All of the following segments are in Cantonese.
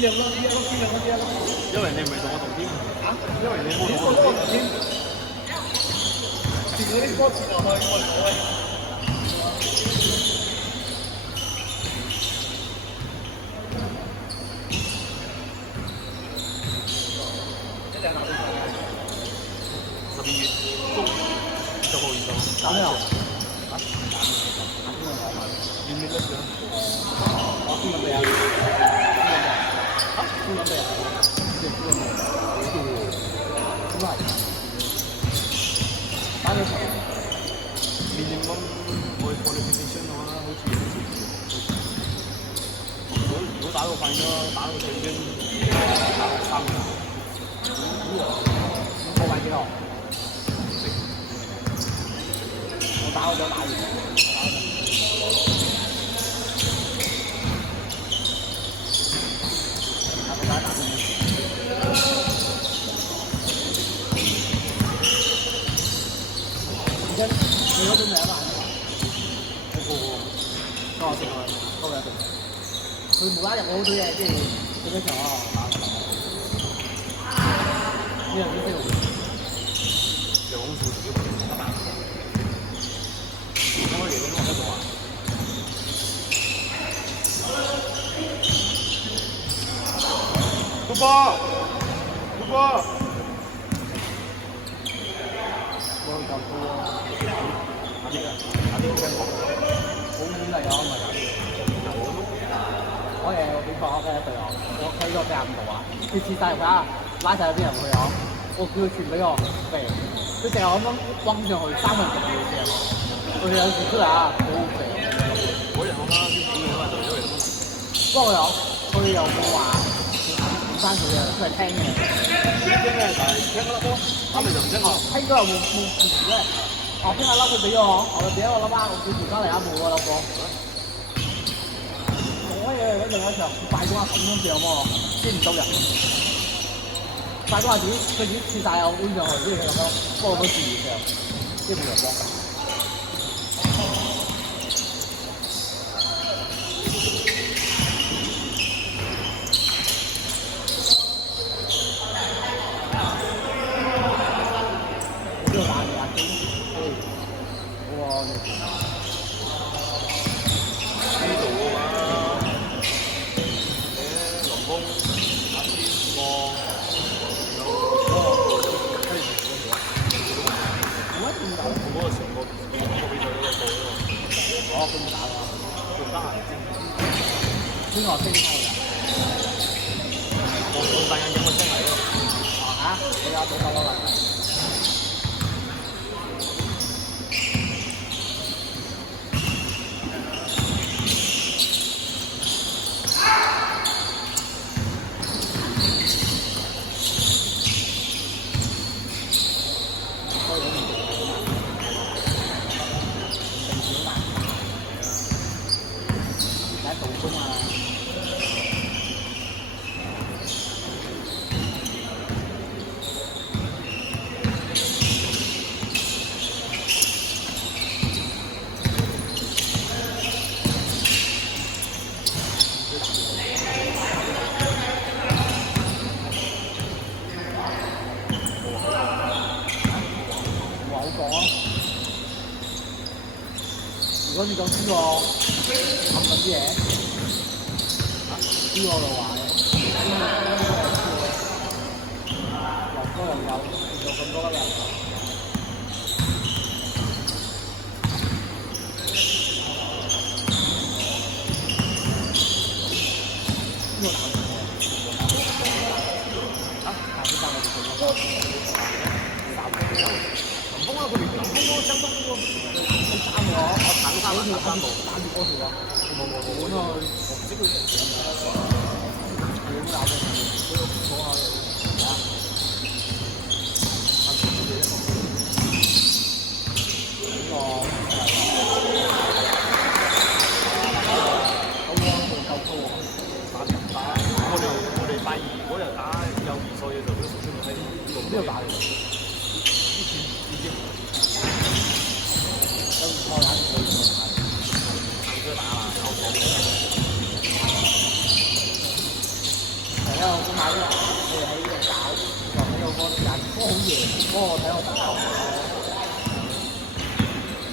兩咯，呢一個邊兩個邊一個。因為你唔係同我同添啊，因為你冇同我同添。前嗰啲歌詞落去，我冇啊。12月中20號20號。打咩啊？要唔要得上？邊個俾啊？邊個俾啊？咁係。打幾場？minimum 我 qualification 嘅話，好似如果打到快咗，打到正經，打到3年。我買幾多？我打咗打完。你嗰種名啊？嗰個嗰個食，佢無啦入好多嘢，即係幾多場啊？呢樣嘢邊度？有紅薯自己本身打。因為原來我喺度啊。叔伯，叔伯。我就多阿啲聽講，好遠嚟啊！咪我比賽我嘅隊友，我喺個四十五度啊，佢切晒入去啊，拉晒啲人去啊，我叫佢傳俾我肥，佢成日咁樣轟上去3分10秒嘅，佢有時出嚟啊，好好肥。嗰日我啱啲片嘅話就因為咁。不過佢又冇話翻佢啊，佢係聽嘅。聽嘅，但係聽嗰粒波，啱你就唔聽我。聽咗又冇詞嘅。哦，邊個粒佢俾咗我？我俾咗我粒啊，我叫傳翻嚟啊，冇個粒波。我嘢嗰陣嗰場快咗啊，咁樣上喎，先唔到人。快咗啊！佢自己切晒又搬上去，跟住咁樣波都自然上，即係冇人幫。邊個升級㗎？我戴眼鏡我升嚟咯。嚇！你有做夠啦？如果你講邊個冚緊啲嘢，邊個就話嘅，又多又有，做咁多人。邊個打嘅？啊？打邊單我哋做咗。林峰啊，佢連林峰都相當喎。3個，我打3條3路，打住嗰條啊！冇，我唔知佢點打嘅，佢坐下嚟啊！我哋拜二嗰日打友誼賽嘅時候，佢出到喺邊度打嘅？之前已經友誼賽打嘅。打啦，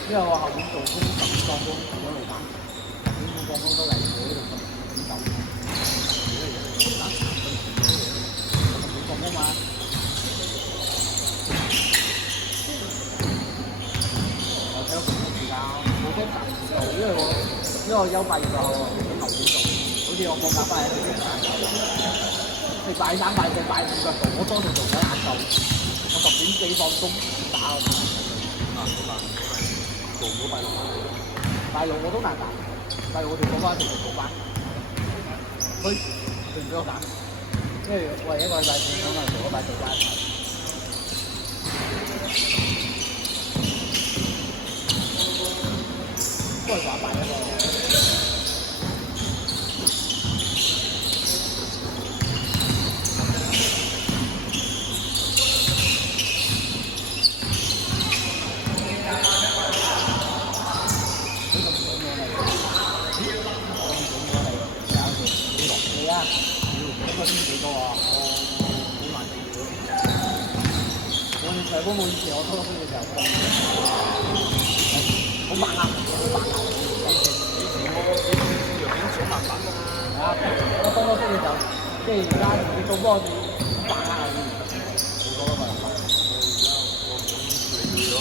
因為我後面做工10放工咁樣嚟打，10點半放工都嚟我呢度10點走。10點放工嘛。我睇到唔同時間，我都趕唔到，因為我休8日就9點做，好似我放假翻嚟4點半走。你拜3、拜4、拜5嘅做，我當時做緊晏晝，我10點幾放工打嗰啲。做唔到拜六。拜六我都難打，拜六我哋做翻成日做班，佢唔俾我打，因為我係一個禮拜4可能做咗拜4班，都係話拜一個。上波冇以前我初中嘅時候放，好慢啊，好慢啊！以前我有點小慢版㗎嘛。係啊，我當初識嘅時候，即係而家你做波你好慢啊！好多都係慢。我而家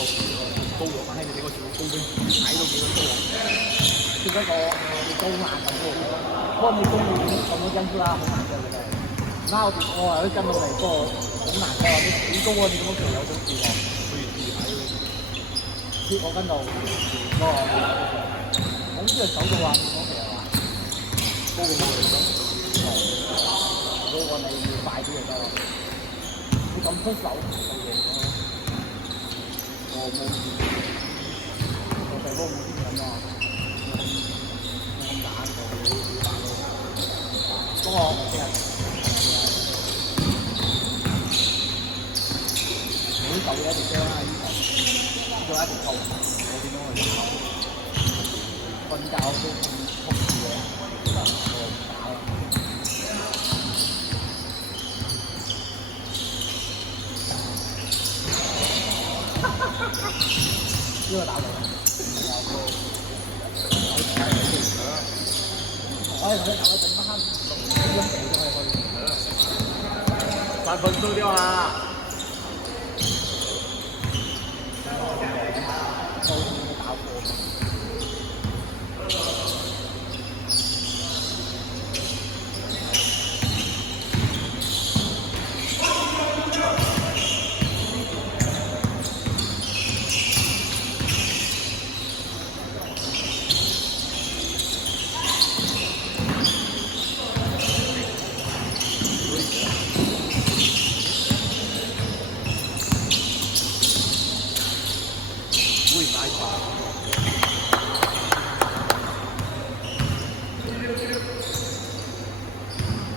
高咗，反正你個條高兵睇到幾多高啊？只不過你高慢咁多，不過你高你咁多因素啦，好難嘅其實。而家我係都跟到嚟，不過好難嘅話，你幾高啊？你咁樣其實有種視覺。我跟到嗰個，我唔知係手到啊，講其實話高過我嚟講，高過你要快啲就得咯。你咁出手就贏咗。我冇見，我第波冇見咁啊，咁打就好打咯。不過其實每嚿嘢一條聲啦，呢頭。做一條套，我點樣去做？瞓覺都撲住嘅，我打啦。呢個打到，我哋同你打到整翻6點幾都可以去。3分收掉啦。都冇打過。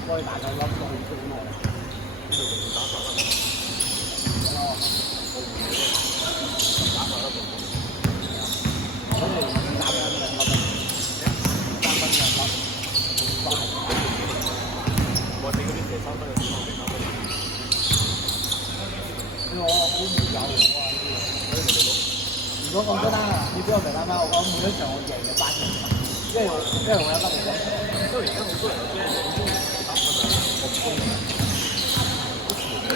我哋大概諗到好耐。呢度仲打法啦。哦。打法啦，仲。我哋打緊2粒，3分2粒，快。我哋嗰啲射3分嘅地方射3分。我好冇有喎，如果講真啦，你俾我明啱啱，我講每一場我贏就8贏，因為我有得冇講。因為而家好多人都係好中意3分啊，學攻啊，好甜嘅。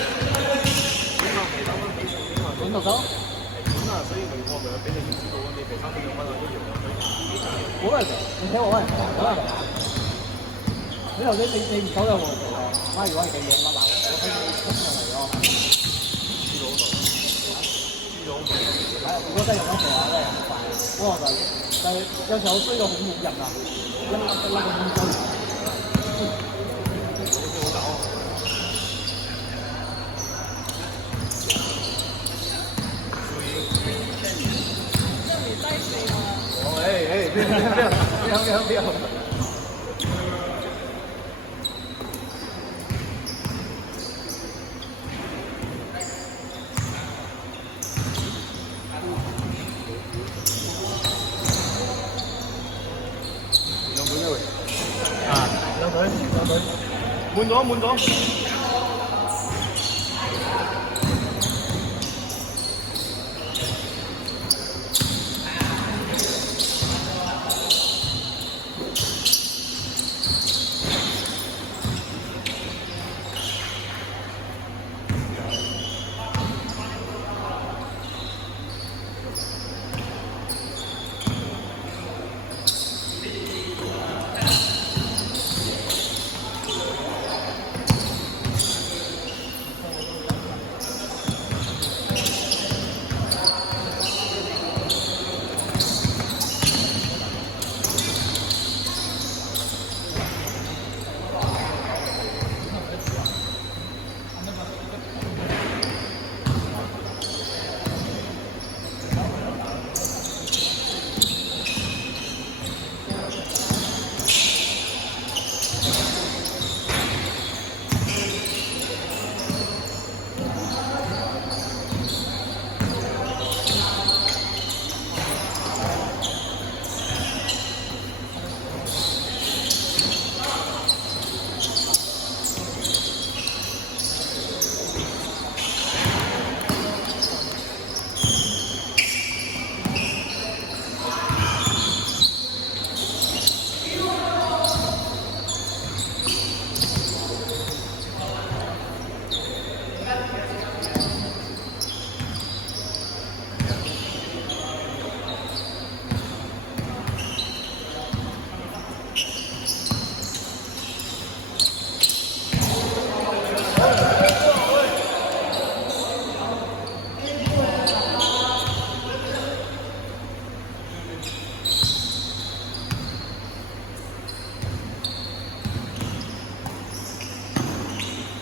點解射3分比上點啊？準到手？係準啊，所以我咪俾你知道你射3分2分啊一樣啊，所以好難嘅，你睇我可能好難打。你頭先你唔守有冇做啊？媽如果係咁樣乜嗱，我可以出上嚟咯。知道嗰度，知道嗰度。係，如果真係咁樣射啊，真係好快。不過就有時候追到好冇人啊，一粒咁追。不要。滿咗，滿咗。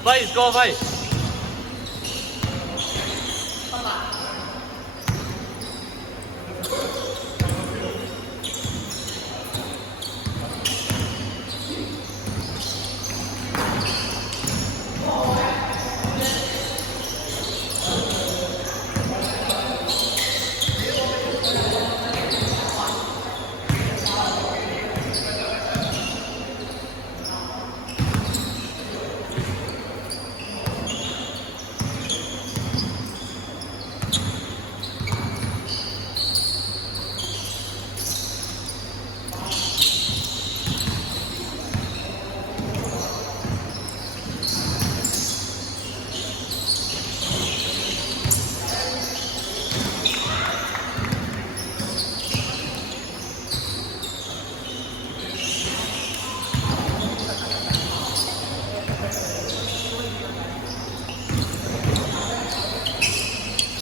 Fight, go fight.